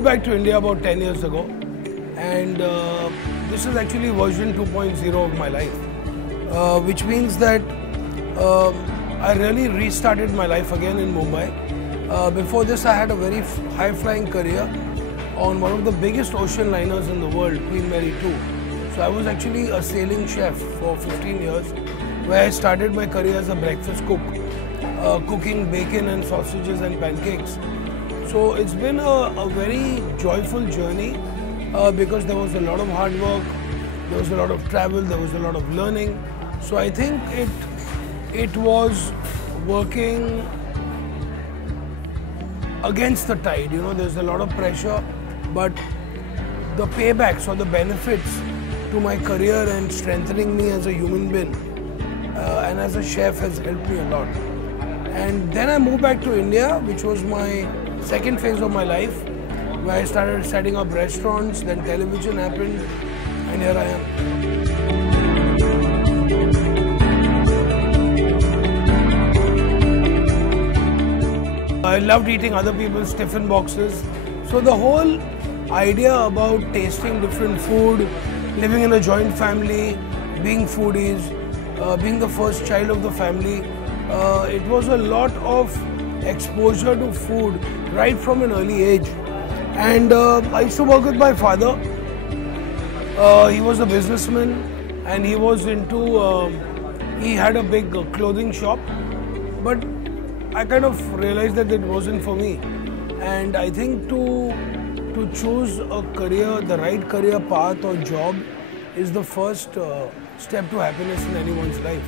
moved back to India about 10 years ago, and this is actually version 2.0 of my life, which means that I really restarted my life again in Mumbai. Before this, I had a very high-flying career on one of the biggest ocean liners in the world, Queen Mary 2. So I was actually a sailing chef for 15 years, where I started my career as a breakfast cook, cooking bacon and sausages and pancakes. So it's been a very joyful journey because there was a lot of hard work, there was a lot of travel, there was a lot of learning. So I think it was working against the tide. You know, there's a lot of pressure, but the paybacks or the benefits to my career and strengthening me as a human being and as a chef has helped me a lot. And then I moved back to India, which was my second phase of my life, where I started setting up restaurants, then television happened, and here I am. I loved eating other people's tiffin boxes. So the whole idea about tasting different food, living in a joint family, being foodies, being the first child of the family, it was a lot of exposure to food right from an early age. And I used to work with my father. He was a businessman and he was into, he had a big clothing shop, but I kind of realized that it wasn't for me. And I think to choose a career, the right career path or job is the first step to happiness in anyone's life.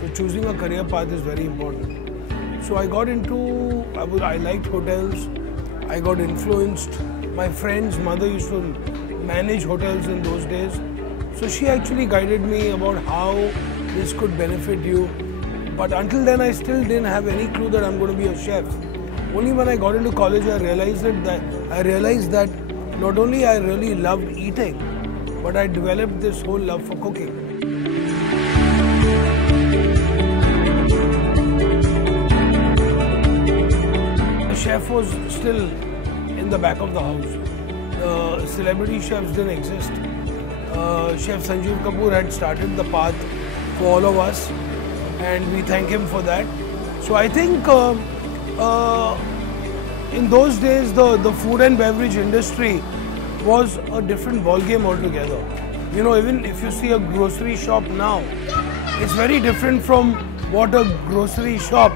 So choosing a career path is very important. So I got into, I liked hotels, I got influenced. My friend's mother used to manage hotels in those days. So she actually guided me about how this could benefit you. But until then, I still didn't have any clue that I'm going to be a chef. Only when I got into college, I realized that not only I really loved eating, but I developed this whole love for cooking. The chef was still in the back of the house. The celebrity chefs didn't exist. Chef Sanjeev Kapoor had started the path for all of us, and we thank him for that. So I think in those days the food and beverage industry was a different ballgame altogether. You know, even if you see a grocery shop now, it's very different from what a grocery shop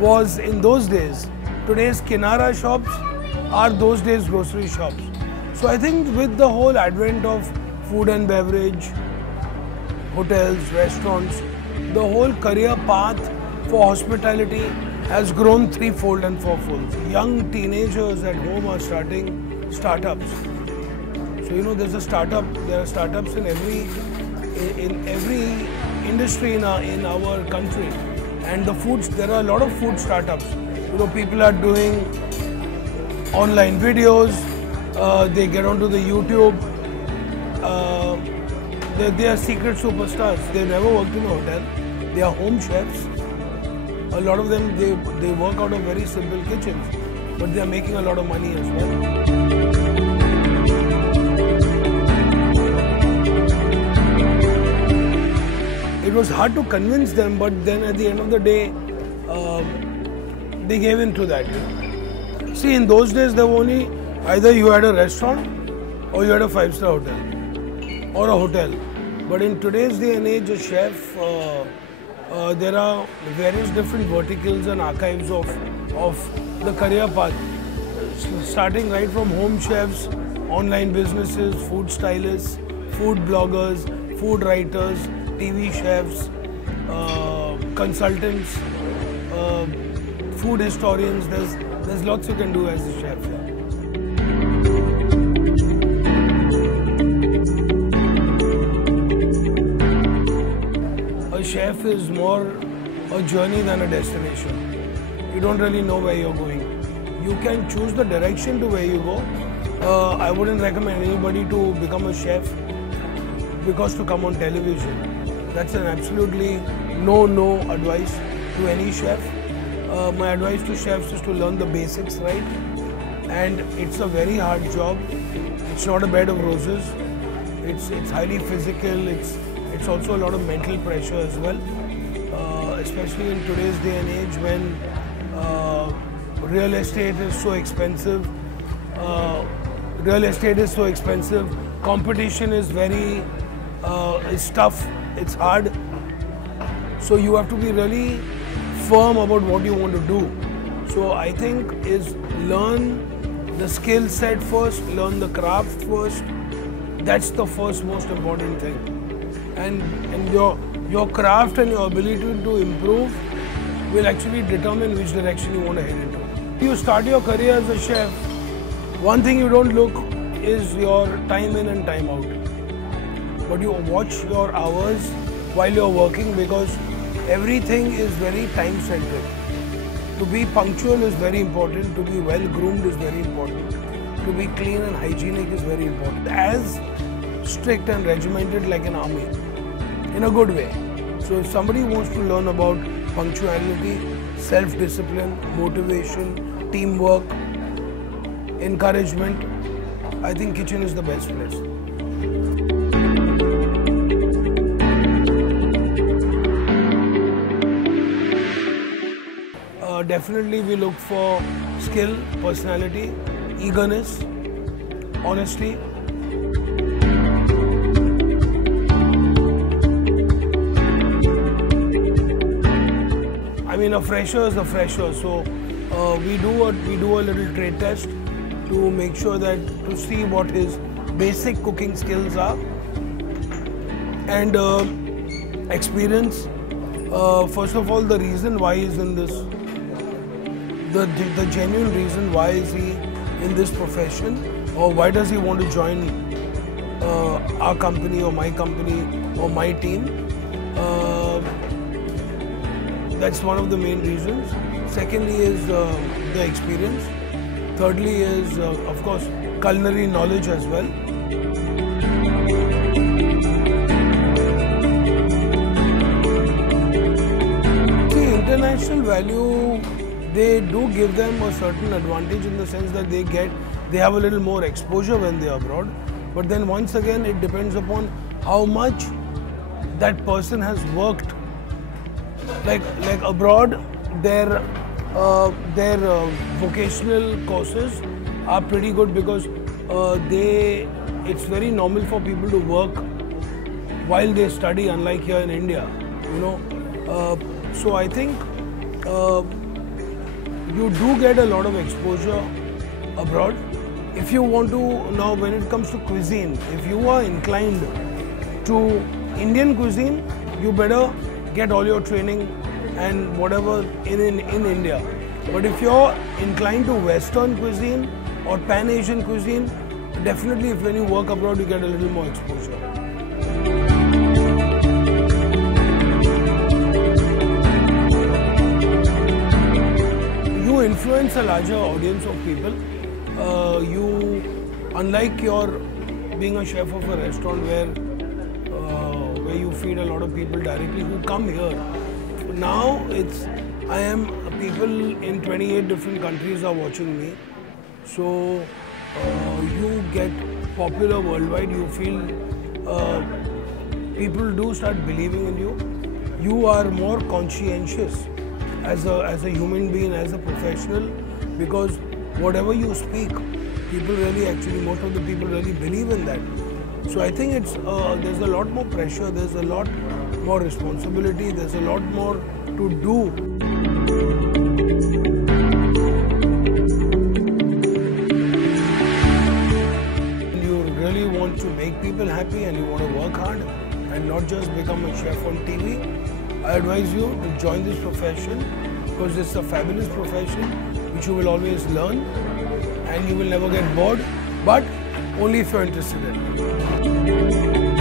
was in those days. Today's Kinara shops are those days grocery shops. So I think with the whole advent of food and beverage, hotels, restaurants, the whole career path for hospitality has grown threefold and fourfold. Young teenagers at home are starting startups. So you know, there are startups in every industry in our country, and there are a lot of food startups. You know, people are doing online videos. They get onto the YouTube. They are secret superstars. They've never worked in a hotel. They are home chefs. A lot of them, they work out of very simple kitchens, but they are making a lot of money as well. It was hard to convince them, but then at the end of the day, they gave in to that. See, in those days, there were only either you had a restaurant or you had a 5-star hotel or a hotel. But in today's day and age, a chef, there are various different verticals and archives of the career path, starting right from home chefs, online businesses, food stylists, food bloggers, food writers, TV chefs, consultants, food historians. There's lots you can do as a chef. Yeah. A chef is more a journey than a destination. You don't really know where you're going. You can choose the direction to where you go. I wouldn't recommend anybody to become a chef because to come on television. That's an absolutely no advice to any chef. My advice to chefs is to learn the basics right and it's a very hard job. It's not a bed of roses. It's highly physical. It's also a lot of mental pressure as well, especially in today's day and age when real estate is so expensive. Competition is very is tough. It's hard. So you have to be really firm about what you want to do. So I think is learn the skill set first, learn the craft first. That's the first most important thing. And your craft and your ability to improve will actually determine which direction you want to head into. You start your career as a chef, one thing you don't look is your time in and time out. But you watch your hours while you're working because everything is very time-centric. To be punctual is very important, to be well-groomed is very important, to be clean and hygienic is very important. As strict and regimented like an army, in a good way. So if somebody wants to learn about punctuality, self-discipline, motivation, teamwork, encouragement, I think kitchen is the best place. Definitely we look for skill, personality, eagerness, honesty. I mean, a fresher is a fresher, so we do a little trade test to make sure that to see what his basic cooking skills are and experience. First of all, the reason why he's in this, the genuine reason why is he in this profession, or why does he want to join our company or my team. That's one of the main reasons. Secondly is the experience. Thirdly is, of course, culinary knowledge as well. The international value, they do give them a certain advantage in the sense that they have a little more exposure when they are abroad. But then once again, it depends upon how much that person has worked. Like abroad, their vocational courses are pretty good because it's very normal for people to work while they study, unlike here in India, you know. So I think you do get a lot of exposure abroad. If you want to, now when it comes to cuisine, if you are inclined to Indian cuisine, you better get all your training and whatever in India. But if you're inclined to Western cuisine or Pan-Asian cuisine, definitely when you work abroad, you get a little more exposure. You influence a larger audience of people. Unlike your being a chef of a restaurant where you feed a lot of people directly who come here. Now people in 28 different countries are watching me. So you get popular worldwide. You feel people do start believing in you. You are more conscientious as a human being, as a professional, because whatever you speak, most of the people really believe in that. So I think there's a lot more pressure, there's a lot more responsibility, there's a lot more to do. You really want to make people happy and you want to work hard and not just become a chef on TV. I advise you to join this profession because it's a fabulous profession which you will always learn and you will never get bored, but only if you're interested in it.